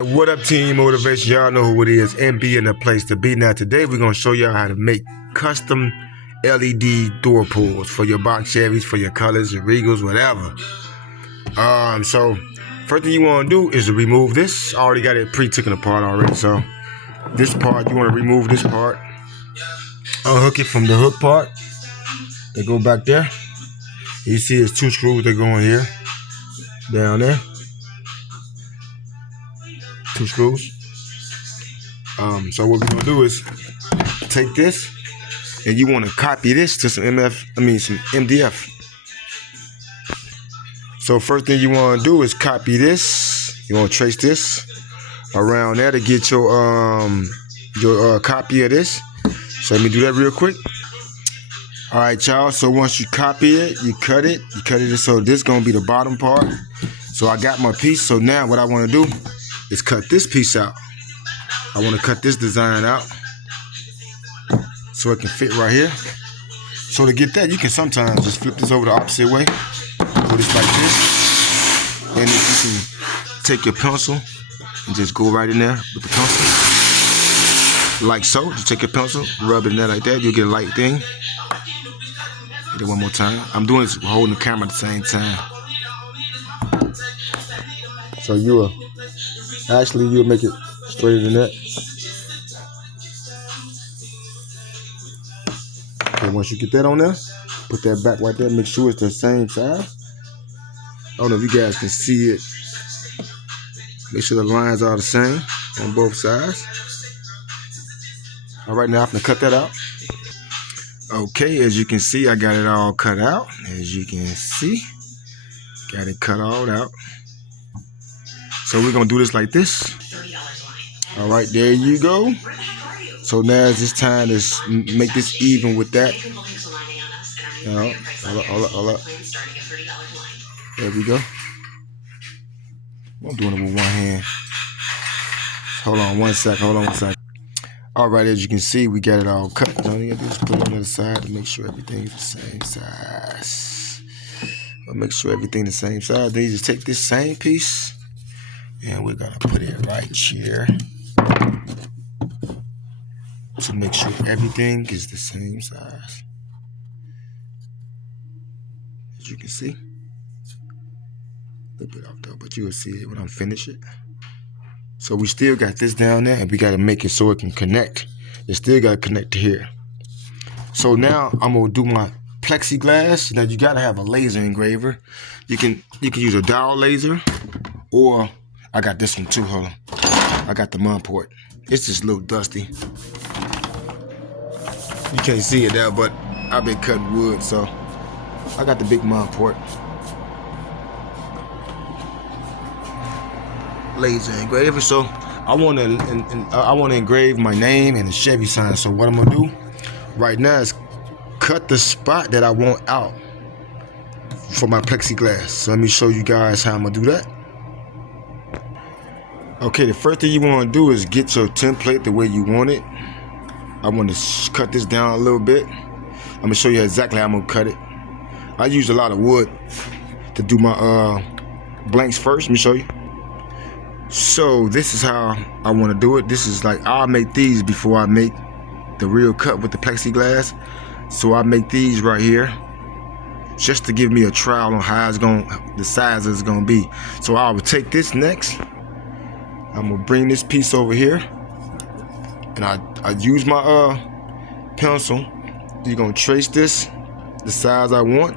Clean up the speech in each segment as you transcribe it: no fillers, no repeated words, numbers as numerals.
What up, Team Motivation? Y'all know who it is, MB in the place to be. Now today we're gonna show y'all how to make custom LED door pulls for your box Chevys, for your colors, your Regals, whatever. So first thing you want to do is to remove this. I already got it pre-taken apart already. So this part, you want to remove this part, unhook it from the hook part. They go back there. You see, it's two screws that go in here, down there. Two screws. So what we're gonna do is take this, and you want to copy this to some some MDF. So first thing you want to do is copy this. You want to trace this around there to get your copy of this. So let me do that real quick. All right, y'all. So once you copy it, you cut it. So this is gonna be the bottom part. So I got my piece. So now what I want to do is cut this piece out. I want to cut this design out so it can fit right here. So to get that, you can sometimes just flip this over the opposite way. Do this like this. And then you can take your pencil and just go right in there with the pencil. Like so. Just take your pencil, rub it in there like that. You'll get a light thing. Hit it one more time. I'm doing this holding the camera at the same time. So you'll make it straighter than that. Okay, once you get that on there, put that back right there. Make sure it's the same size. I don't know if you guys can see it. Make sure the lines are the same on both sides. All right, now I'm gonna cut that out. Okay, as you can see, I got it all cut out. As you can see, got it cut all out. So we're gonna do this like this. All right, there you go. So now it's time to make this even with that. Hold up. There we go. I'm doing it with one hand. Hold on one sec. All right, as you can see, we got it all cut. All you gotta do is put it on the other side to make sure everything is the same size. Then you just take this same piece and we're gonna put it right here to make sure everything is the same size. As you can see, a little bit off though, but you will see it when I'm finished it. So we still got this down there, and we got to make it so it can connect. It still got to connect to here. So now I'm gonna do my plexiglass. Now you got to have a laser engraver. You can use a dial laser, or I got this one too. Hold on, I got the mud port. It's just a little dusty. You can't see it there, but I've been cutting wood, so I got the big mud port. Laser engraver. So I want to engrave my name and the Chevy sign. So what I'm gonna do right now is cut the spot that I want out for my plexiglass. So let me show you guys how I'm gonna do that. Okay, the first thing you want to do is get your template the way you want it. I want to cut this down a little bit. I'm gonna show you exactly how I'm gonna cut it. I use a lot of wood to do my blanks first. Let me show you. So this is how I want to do it. This is like, I'll make these before I make the real cut with the plexiglass. So I make these right here just to give me a trial on how the size it's gonna be. So I will take this next. I'm gonna bring this piece over here, and I use my pencil. You're gonna trace this the size I want,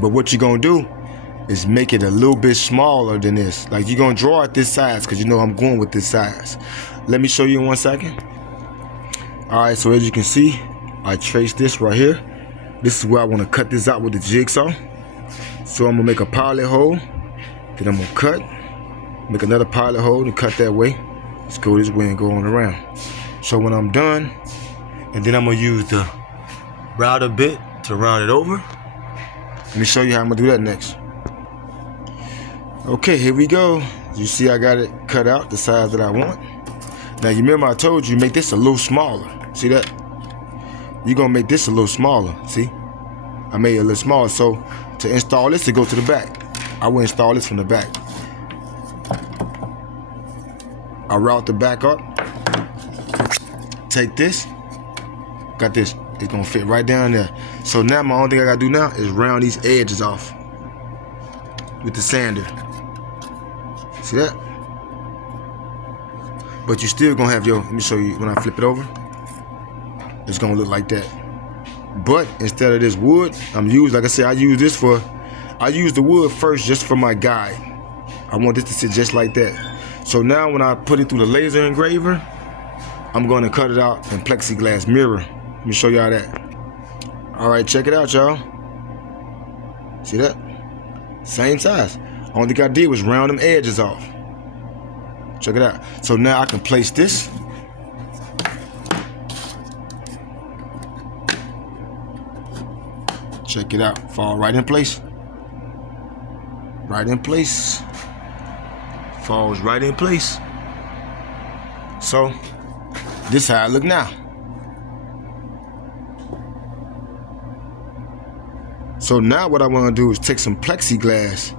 but what you're gonna do is make it a little bit smaller than this. Like, you're gonna draw it this size because you know I'm going with this size. Let me show you in 1 second. All right, so as you can see, I traced this right here. This is where I want to cut this out with the jigsaw. So I'm gonna make a pilot hole, then I'm gonna cut, make another pilot hole and cut that way. Let's go this way and go on around. So when I'm done, and then I'm gonna use the router bit to round it over. Let me show you how I'm gonna do that next. Okay, here we go. You see I got it cut out the size that I want. Now you remember I told you make this a little smaller. See that? You're gonna make this a little smaller. See? I made it a little smaller. So to install this, to go to the back. I will install this from the back. I route the back up. Take this. Got this. It's gonna fit right down there. So now my only thing I gotta do now is round these edges off with the sander. See that? But you still gonna have your, let me show you when I flip it over. It's gonna look like that. But instead of this wood, like I said, I use the wood first just for my guide. I want this to sit just like that. So now when I put it through the laser engraver, I'm gonna cut it out in plexiglass mirror. Let me show y'all that. All right, check it out, y'all. See that? Same size. Only thing I did was round them edges off. Check it out. So now I can place this. Check it out. Fall right in place. Right in place. Falls right in place. So this is how I look now. So now what I want to do is take some plexiglass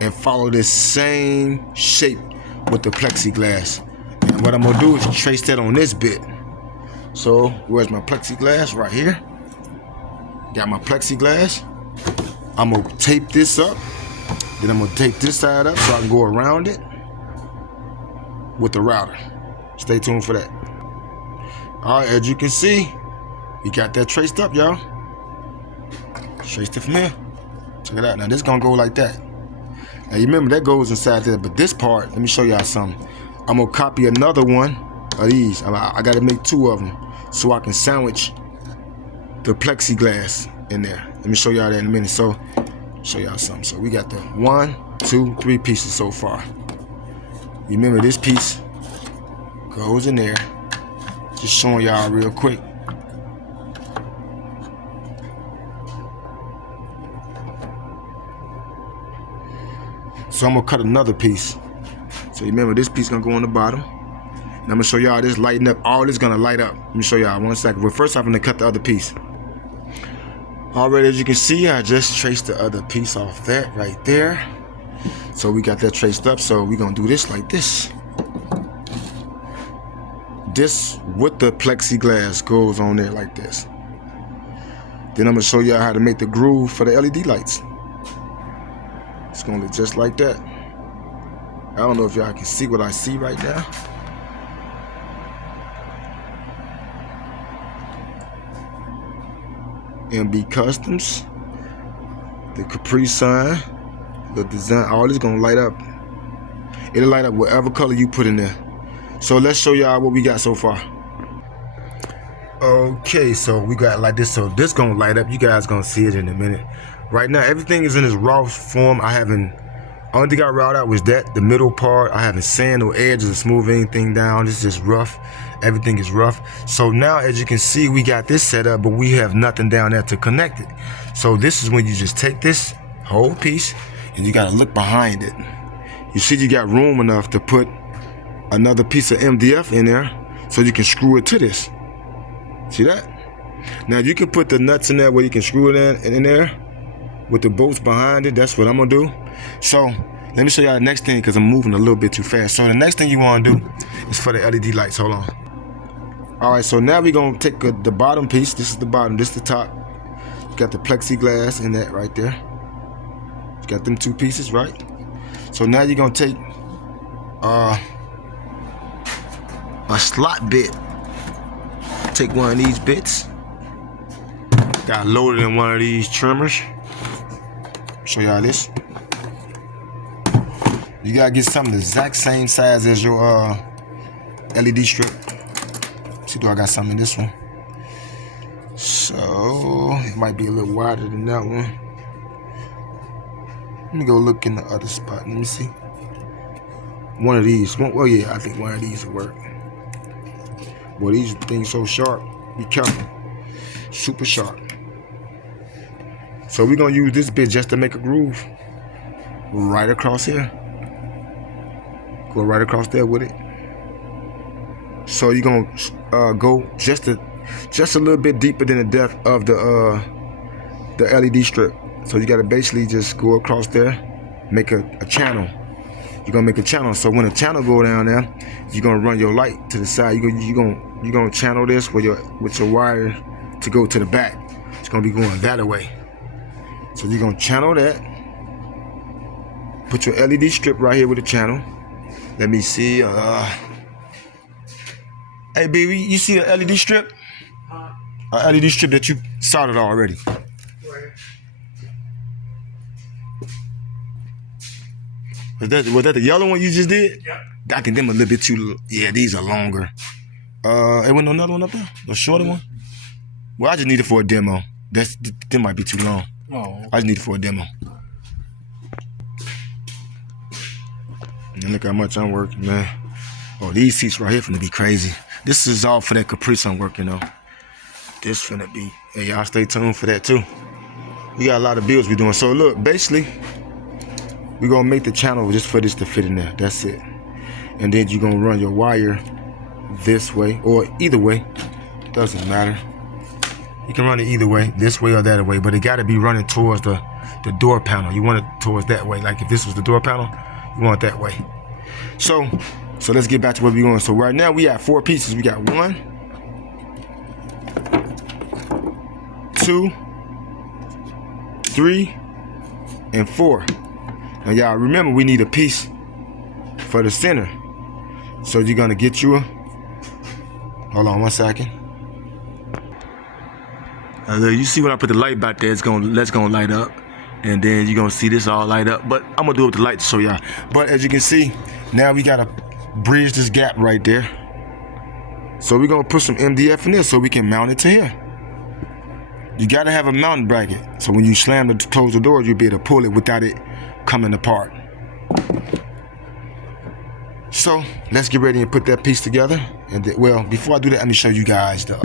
and follow this same shape with the plexiglass. And what I'm gonna do is trace that on this bit. So where's my plexiglass? Right here. Got my plexiglass. I'm gonna tape this up. Then I'm gonna tape this side up so I can go around it with the router. Stay tuned for that. All right, as you can see, we got that traced up, y'all. Traced it from here. Check it out. Now this gonna go like that. Now you remember that goes inside there, but this part, let me show y'all something. I'm gonna copy another one of these. I gotta make two of them so I can sandwich the plexiglass in there. Let me show y'all that in a minute. So, show y'all something. So we got the 1, 2, 3 pieces so far. You remember this piece goes in there. Just showing y'all real quick. So I'm gonna cut another piece. So you remember this piece gonna go on the bottom. And I'm gonna show y'all this lighting up. All this gonna light up. Let me show y'all 1 second. But first I'm gonna cut the other piece. Already, as you can see, I just traced the other piece off that right there. So we got that traced up. So we're gonna do this like this. This with the plexiglass goes on there like this. Then I'm gonna show y'all how to make the groove for the LED lights. It's gonna look just like that. I don't know if y'all can see what I see right now. MB Customs, the Capri sign, the design, all this gonna light up. It'll light up whatever color you put in there. So let's show y'all what we got so far. Okay, so we got like this. So this gonna light up. You guys gonna see it in a minute. Right now, everything is in its raw form. Only thing I routed out was that, the middle part. I haven't sand or edges or smooth anything down. It's just rough. Everything is rough. So now, as you can see, we got this set up, but we have nothing down there to connect it. So this is when you just take this whole piece and you gotta look behind it. You see you got room enough to put another piece of MDF in there so you can screw it to this. See that? Now you can put the nuts in there where you can screw it in there with the bolts behind it. That's what I'm gonna do. So let me show y'all the next thing because I'm moving a little bit too fast. So the next thing you want to do is for the LED lights. Hold on. All right, so now we're gonna take the bottom piece. This is the bottom, this is the top. You got the plexiglass in that right there. You got them two pieces, right? So now you're gonna take a slot bit. Take one of these bits. Got loaded in one of these trimmers. Show y'all this. You gotta get something the exact same size as your LED strip. See, do I got something in this one? So it might be a little wider than that one. Let me go look in the other spot. Let me see. One of these. Well, yeah, I think one of these will work. Boy, these things so sharp. Be careful. Super sharp. So we're gonna use this bit just to make a groove right across here. Go right across there with it. So you're gonna go just a little bit deeper than the depth of the LED strip. So you gotta basically just go across there, make a channel you're gonna make a channel. So when the channel go down there, you're gonna run your light to the side. You're gonna channel this with your wire to go to the back. It's gonna be going that way. So you're gonna channel that. Put your LED strip right here with the channel. Let me see. Hey baby, you see an LED strip? An LED strip that you soldered already. Was that the yellow one you just did? Yep. I think them a little bit too. Yeah, these are longer. There wasn't another one up there? The shorter one? Well, I just need it for a demo. Them might be too long. Oh. I just need it for a demo. And look how much I'm working, man. Oh, these seats right here finna be crazy. This is all for that Caprice I'm working on. This finna be. Hey, y'all stay tuned for that too. We got a lot of builds we doing. So look, basically, we're gonna make the channel just for this to fit in there. That's it. And then you're gonna run your wire this way or either way. Doesn't matter. You can run it either way, this way or that way, but it gotta be running towards the door panel. You want it towards that way. Like if this was the door panel, you want it that way. So let's get back to where we're going. So right now we have 4 pieces. We got 1, 2, 3, and 4. Now y'all remember we need a piece for the center. So you're gonna get you a, hold on 1 second. You see when I put the light back there, that's gonna light up. And then you're gonna see this all light up. But I'm gonna do it with the light to show y'all. But as you can see, now we gotta bridge this gap right there. So we're gonna put some MDF in there so we can mount it to here. You gotta have a mounting bracket. So when you slam to close the door, you'll be able to pull it without it coming apart. So let's get ready and put that piece together. And then, well, before I do that, let me show you guys the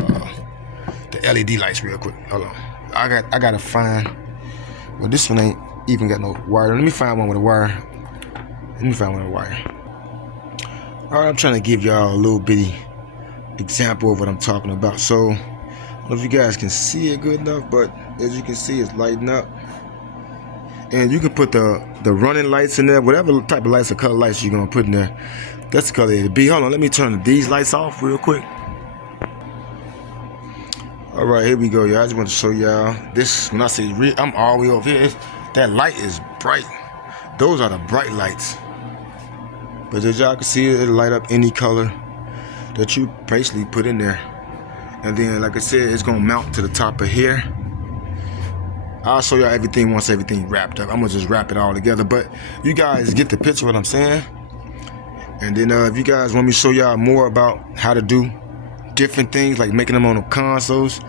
LED lights real quick. Hold on. I gotta find. Well, this one ain't even got no wire. Let me find one with a wire. All right, I'm trying to give y'all a little bitty example of what I'm talking about. So I don't know if you guys can see it good enough, but as you can see, it's lighting up. And you can put the running lights in there, whatever type of lights or color lights you're gonna put in there. That's the color it'll be. Hold on, let me turn these lights off real quick. All right, here we go, y'all. I just want to show y'all this. When I say I'm all the way over here, that light is bright. Those are the bright lights. But as y'all can see, it'll light up any color that you basically put in there. And then, like I said, it's gonna mount to the top of here. I'll show y'all everything once everything wrapped up. I'm gonna just wrap it all together. But you guys get the picture of what I'm saying. And then if you guys want me to show y'all more about how to do different things, like making them on the consoles,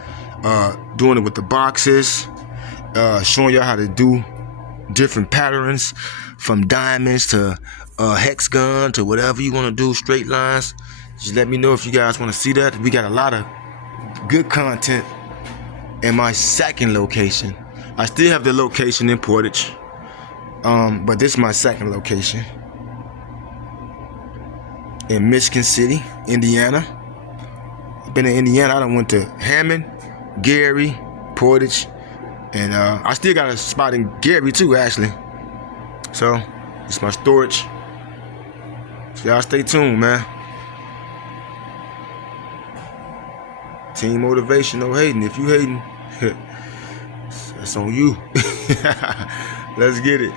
doing it with the boxes, showing y'all how to do different patterns from diamonds to hexagon to whatever you want to do, straight lines, just let me know if you guys want to see that. We got a lot of good content in my second location. I still have the location in Portage, but this is my second location in Michigan City, Indiana. I've been in Indiana. I done went to Hammond, Gary, Portage, and I still got a spot in Gary too, actually. So it's my storage. So y'all stay tuned, man. Team motivation, no hating. If you hating, that's on you. Let's get it.